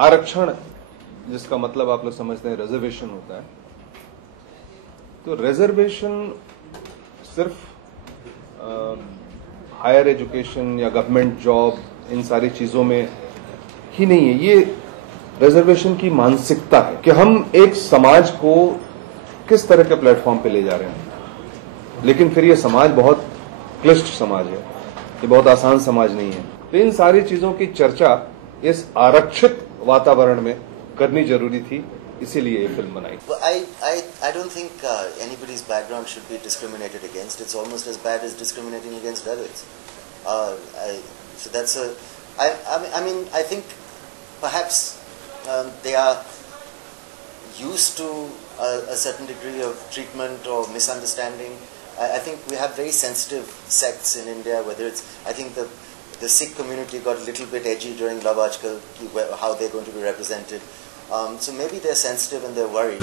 आरक्षण जिसका मतलब आप लोग समझते हैं रिजर्वेशन होता है, तो रिजर्वेशन सिर्फ हायर एजुकेशन या गवर्नमेंट जॉब इन सारी चीजों में ही नहीं है। ये रिजर्वेशन की मानसिकता है कि हम एक समाज को किस तरह के प्लेटफॉर्म पे ले जा रहे हैं। लेकिन फिर ये समाज बहुत क्लिष्ट समाज है, ये बहुत आसान समाज नहीं है। तो इन सारी चीजों की चर्चा इस आरक्षित वातावरण में करनी जरूरी थी, इसीलिए ये फिल्म बनाई। Well, I don't think anybody's background should be discriminated against. It's almost as bad as discriminating against Dalits. So that's a. I mean, I think perhaps they are used to a certain degree of treatment or misunderstanding. I think we have very sensitive sects in India. Whether it's, I think the Sikh community got a little bit edgy during Love Ajkal, how they're going to be represented. So maybe they're sensitive and they're worried.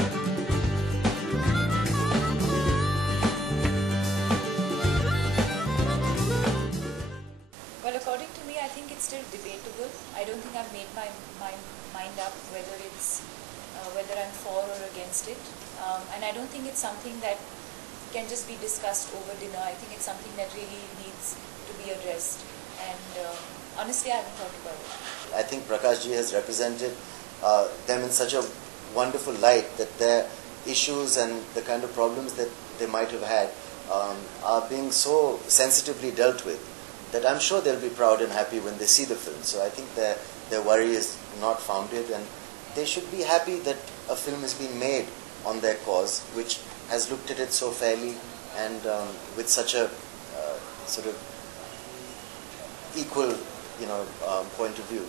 Well, according to me, I think it's still debatable. I don't think I've made my mind up whether I'm for or against it. And I don't think it's something that can just be discussed over dinner. I think it's something that really needs to be addressed. And honestly, I haven't thought about it. I think Prakash ji has represented them in such a wonderful light that their issues and the kind of problems that they might have had are being so sensitively dealt with that I'm sure they'll be proud and happy when they see the film. So I think their worry is not founded, and they should be happy that a film is being made on their cause, which has looked at it so fairly and with such a sort of equal, point of view.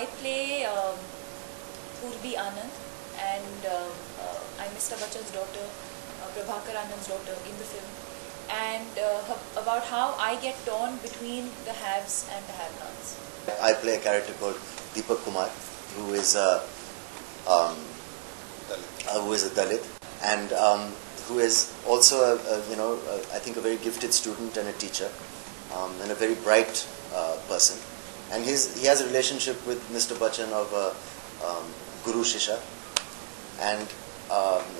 I play Purvi Anand, and I'm Mr. Bachchan's daughter, Prabhakar Anand's daughter in the film, and about how I get torn between the haves and the have-nots. I play a character called Deepak Kumar, who is a Dalit, and who is also I think a very gifted student and a teacher, and a very bright person. And he has a relationship with Mr. Bachchan of Guru Shisha, and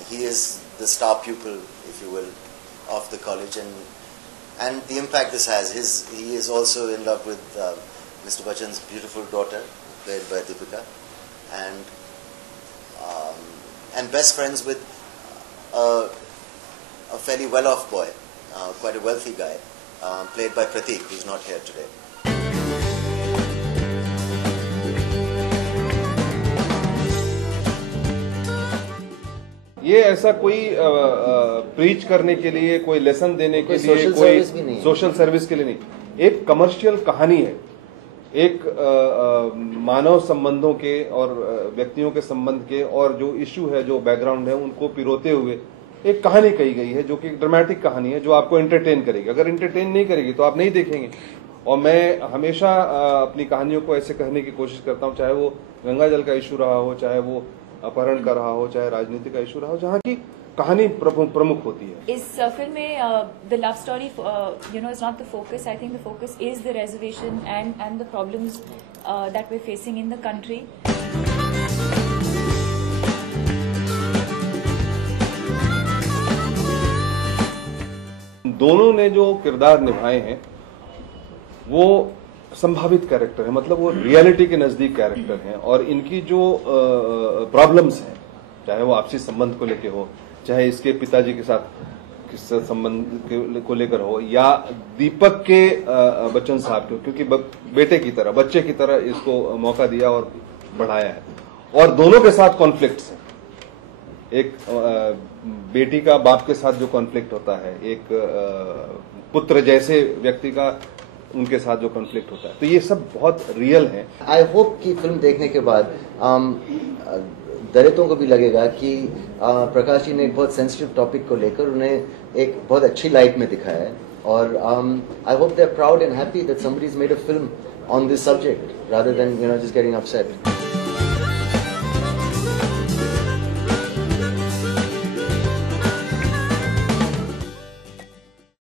he is the star pupil, if you will, of the college, and the impact this has. He is also in love with Mr. Bachchan's beautiful daughter, played by Deepika, and best friends with a fairly well-off boy, quite a wealthy guy, played by Prateek, who's not here today. ये ऐसा कोई preach करने के लिए, कोई lesson देने के लिए, कोई सोशल सर्विस के लिए नहीं, एक कमर्शियल कहानी है। एक मानव संबंधों के और व्यक्तियों के संबंध के और जो इश्यू है, जो बैकग्राउंड है, उनको पिरोते हुए एक कहानी कही गई है, जो कि ड्रामेटिक कहानी है, जो आपको एंटरटेन करेगी। अगर एंटरटेन नहीं करेगी तो आप नहीं देखेंगे। और मैं हमेशा अपनी कहानियों को ऐसे कहने की कोशिश करता हूं, चाहे वो गंगा जल का इशू रहा हो, चाहे वो अपहरण का रहा हो, चाहे राजनीति का इशू रहा हो, जहाँ की कहानी प्रमुख होती है। इस फिल्म में the love story is not the focus. I think the focus is the reservation and the problems that we are facing in the country. दोनों ने जो किरदार निभाए हैं वो संभावित कैरेक्टर है, मतलब वो रियलिटी के नजदीक कैरेक्टर हैं, और इनकी जो प्रॉब्लम्स हैं, चाहे वो आपसी संबंध को लेकर हो, चाहे इसके पिताजी के साथ किस संबंध को लेकर हो, या दीपक के बच्चन साहब को, क्योंकि बेटे की तरह, बच्चे की तरह इसको मौका दिया और बढ़ाया है, और दोनों के साथ कॉन्फ्लिक्ट्स हैं। एक बेटी का बाप के साथ जो कॉन्फ्लिक्ट होता है, एक पुत्र जैसे व्यक्ति का उनके साथ जो कॉन्फ्लिक्ट होता है, तो ये सब बहुत रियल है। आई होप कि फिल्म देखने के बाद दलितों को भी लगेगा कि प्रकाश जी ने एक बहुत सेंसिटिव टॉपिक को लेकर उन्हें एक बहुत अच्छी लाइट में दिखाया है, और I hope they are proud and happy that somebody has made a film on this subject rather than just getting upset.